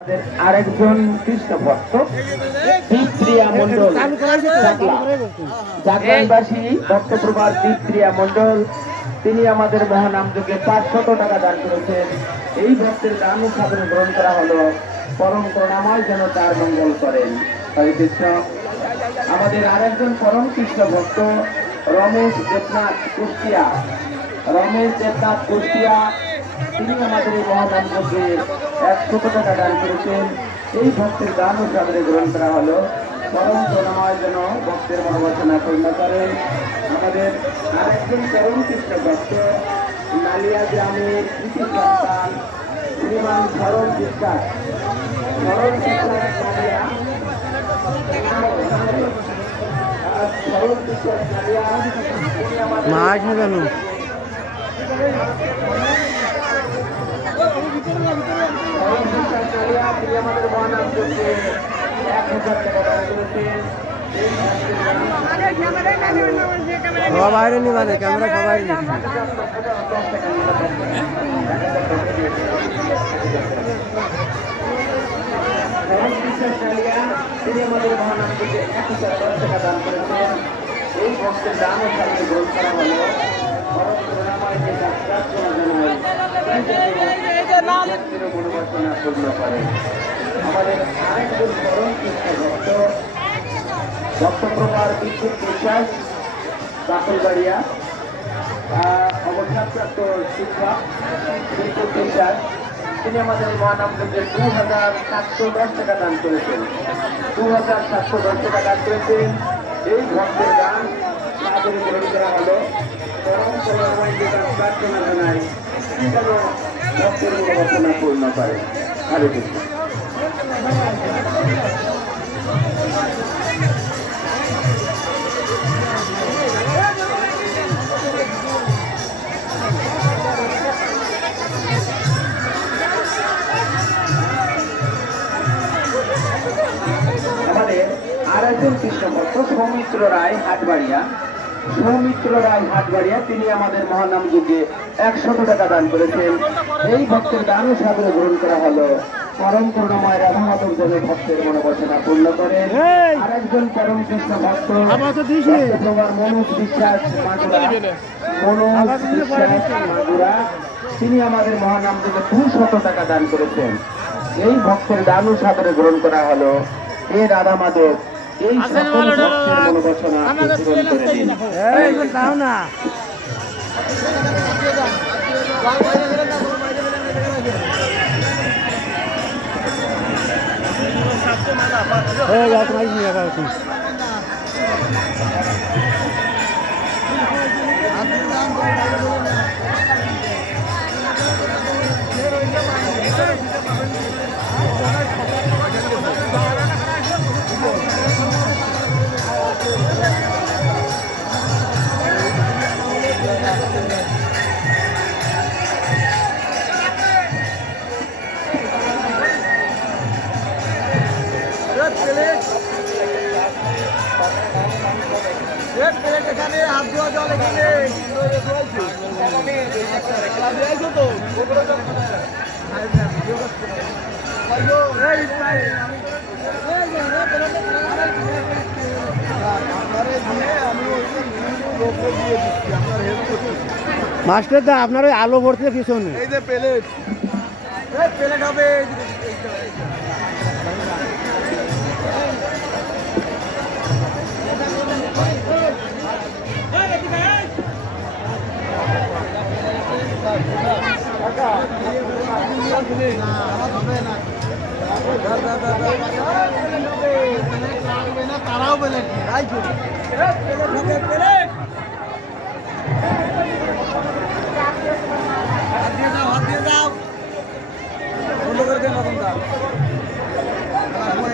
আরেকজন কৃষ্ণ ভক্ত দীপ্রিয়া মন্ডল, জাগরণবাসী ভক্তপ্রভার দীপ্রিয়া মন্ডল, তিনি আমাদের মহানাম যুগে 500 টাকা দান করেছেন। এই ভক্তের দান সাদরে গ্রহণ করা হলো। পরম করুণাময় যেন তার মঙ্গল করেন। হরে কৃষ্ণ। আমাদের আরেকজন পরম কৃষ্ণ ভক্ত রমেশ দেবনাথ কুষ্টিয়া, তিনি আমাদের এই মহাদান যজ্ঞে 100 টাকা দান করেছেন। এই ভক্তের দান ও সাদরে গ্রহণ করা হলো। পরম করুণাময় যেন ভক্তের মনোবাসনা পূর্ণ করেন। আমাদের আরেকজন পরম কৃষ্ণ ভক্ত নালিয়া গ্রামের কৃতি সন্তান শ্রীমান সরল বিশ্বাস, মাছ না জানো আমাদের মহানাম যজ্ঞে 1000 টাকা দান করেছেন। সব বাইরে নি মানে ক্যামেরা সবাই তিনি আমাদের মহানাম যজ্ঞে 1010 টাকা দান করেছেন। এই ভক্তের দান ও সাদরে গ্রহণ করা হলো। মনোবাসনা পূর্ণ করে। আমাদের আরেকজন পরম কৃষ্ণ ভক্ত ভক্তপ্রভার বিদ্যুৎ বিশ্বাস, বাকলবাড়িয়া, অবসরপ্রাপ্ত শিক্ষক বিদ্যুৎ বিশ্বাস, তিনি আমাদের মহানাম যজ্ঞে 2710 টাকা দান করেছেন। 2710 টাকা দান করেছেন। এই ভক্তের দান সাদরে গ্রহণ করা হলো। পরম করুণাময় যে তার প্রার্থনা জানাই যেন ভক্তের মনোবাসনা পূর্ণ করে। হরে কৃষ্ণ। আমাদের আরেকজন কৃষ্ণ ভক্ত সৌমিত্র রায় হাটবাড়িয়া, তিনি আমাদের মহানাম যুগে 100 টাকা দান করেছেন। এই ভক্তের দান ও সাদরে গ্রহণ করা হলো। পরম করুণাময় রাধা মাধব যেন ভক্তের মনোবাসনা পূর্ণ করেন। আরেকজন পরম কৃষ্ণ ভক্ত মনোজ বিশ্বাস মাগুরা, তিনি আমাদের মহানাম যুগে 200 টাকা দান করেছেন। এই ভক্তের দান ও সাদরে গ্রহণ করা হলো। এ রাধা মাধব এই সকল ভক্তের মনোবাসনা পূরণ করে দিন। এখানে হাত ধোয়া জল এখানে মাস্টার দা আপনার ওই আলো ভরতে পিছনে এই যে প্লেট হবে। তারাও বলে